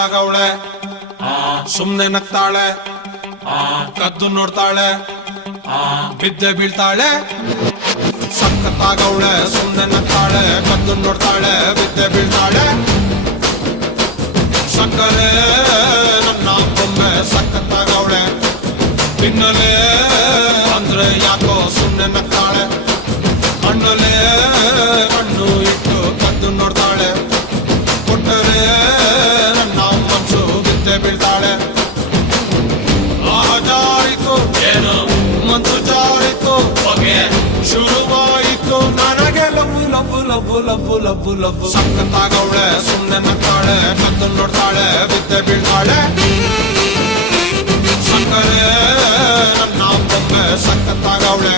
ಸಖತ್ತಾಗವಳೆ ಸುಮ್ನೆ ನಗ್ತಾಳೆ ಕದ್ದು ನೋಡ್ತಾಳೆ ಬಿದ್ದೆ ಬೀಳ್ತಾಳೆ ಸಖತ್ತಾಗವಳೆ ಸುಮ್ನೆ ನಗ್ತಾಳೆ ಕದ್ದು ನೋಡ್ತಾಳೆ ಬಿದ್ದೆ ಬೀಳ್ತಾಳೆ ಸಕ್ಕರೆ ನನ್ನ ಬೊಮ್ಮೆ ಸಖತ್ತಾಗವಳೆ ತಿನ್ನಲೆ ಅಂದ್ರೆ ಯಾಕೋ ಸುಮ್ನೆ ನಗ್ತಾಳೆ ಹಣ್ಣಲೆ ಹಣ್ಣು ಇಟ್ಟು ಕದ್ದು ನೋಡ್ತಾಳೆ ಕೊಟ್ಟರೆ ನನ್ನ ಮನ್ಸು ಬಿದ್ದೆ ಬೀಳ್ತಾಳೆ ಜಾರಿತು ಏನು ಮನ್ಸು ಜಾರಿತು ಹೊಗೆ ಶುರುವಾಯಿತು ನನಗೆ love love love love love love ಸಖತ್ತಾಗವಳೆ ಸುಮ್ನೆ ನಗ್ತಾಳೆ ಕದ್ದು ನೋಡ್ತಾಳೆ ಬಿದ್ದೆ ಬೀಳ್ತಾಳೆ ಸಕ್ಕರೆ ನನ್ನ ಬೊಮ್ಮೆ ಸಖತ್ತಾಗವಳೆ